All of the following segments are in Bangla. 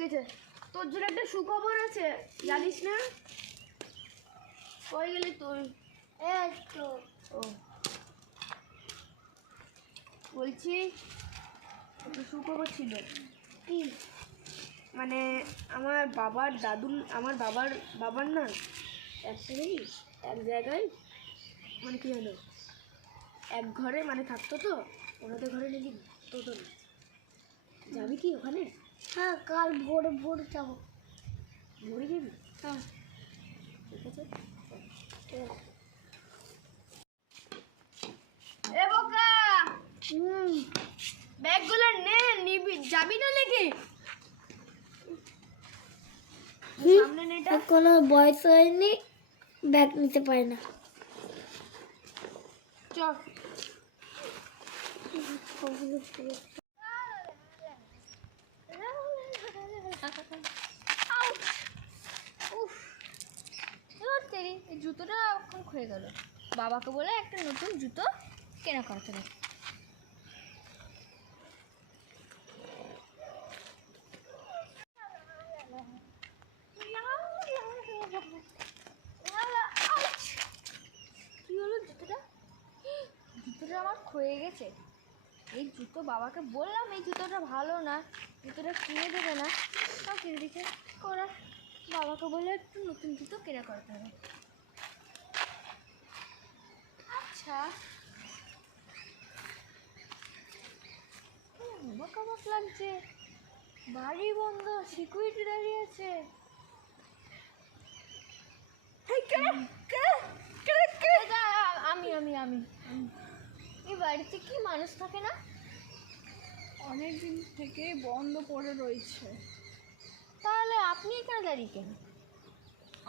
ঠিক আছে, তোর জন্য একটা সুখবর আছে, জানিস না? কই গেলি তুই? এই তো ও বলছি একটা সুখবর ছিল। কি? মানে আমার বাবার না একটা জিনিস এক জায়গায় মানে কি হলো, এক ঘরে মানে থাকতো তো, ওনাদের ঘরে নাকি তো যাবি কি ওখানে? হ্যাঁ, কাল ভোরে ভোরে যাবো। ভরে যাবি? হ্যাঁ ঠিক আছে। এ বোকা, ব্যাগগুলো নে, নিবি যাবি না নাকি? সামনে নেটা কোনো বয়স হয়নি, ব্যাগ নিতে পারে না। চল। এই জুতোটা এখন খুলে গেল। বাবাকে বলে একটা নতুন জুতো কেনা করাতে হবে। কি হলো জুতোটা? জুতোটা আমার ক্ষয়ে গেছে। এই জুতো বাবাকে বললাম এই জুতোটা ভালো না, জুতোটা কিনে দেবে না, তাও কিনে দিচ্ছে। ওরা বাবাকে বলে একটু নতুন জুতো কেনা করতে হবে। আচ্ছা, অবাক অবাক লাগছে, বাড়ি বন্ধ, সিকিউরিটি দাঁড়িয়ে আছে। আমি আমি আমি এই বাড়িতে কি মানুষ থাকে না? অনেক দিন থেকে বন্ধ পড়ে রয়েছে। তাহলে আপনি এখানে দাঁড়িয়ে কেন?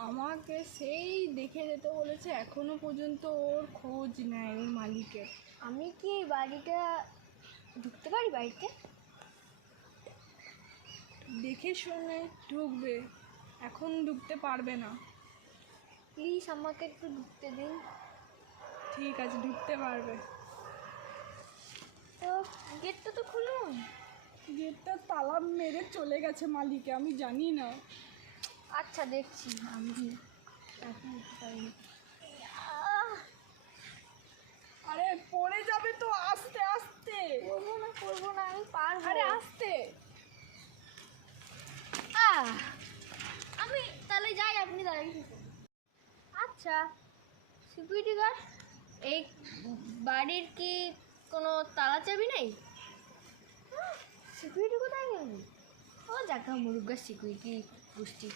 আমাকে সেই দেখে যেতে বলেছে, এখনো পর্যন্ত ওর খোঁজ নেয় ওর মালিকের। আমি কি এই বাড়িটা ঢুকতে পারি? বাড়িতে দেখে শুনে ঢুকবে, এখন ঢুকতে পারবে না। প্লিজ আমাকে একটু ঢুকতে দিন। ঠিক আছে, ঢুকতে পারবে। তো গেটটা তো খুলুন। গেটটা তালা মেরে চলে গেছে মালিকে, আমি জানি না। আচ্ছা দেখছি। আমি এখন উঠতে পারিনি। আরে পড়ে যাবে তো, আস্তে আস্তে। করবো না, আমি পারবো। আরে আস্তে। আমি তাহলে যাই, আপনি দাঁড়িয়ে থাকুন। আচ্ছা সিকিউরিটি গার্ড, এই বাড়ির কি কোনো তালা চাবি নেই? সিকিউরিটি কোথায় গেল? ও জায়গা মুরুগা সিকিউরিটি গোষ্ঠী।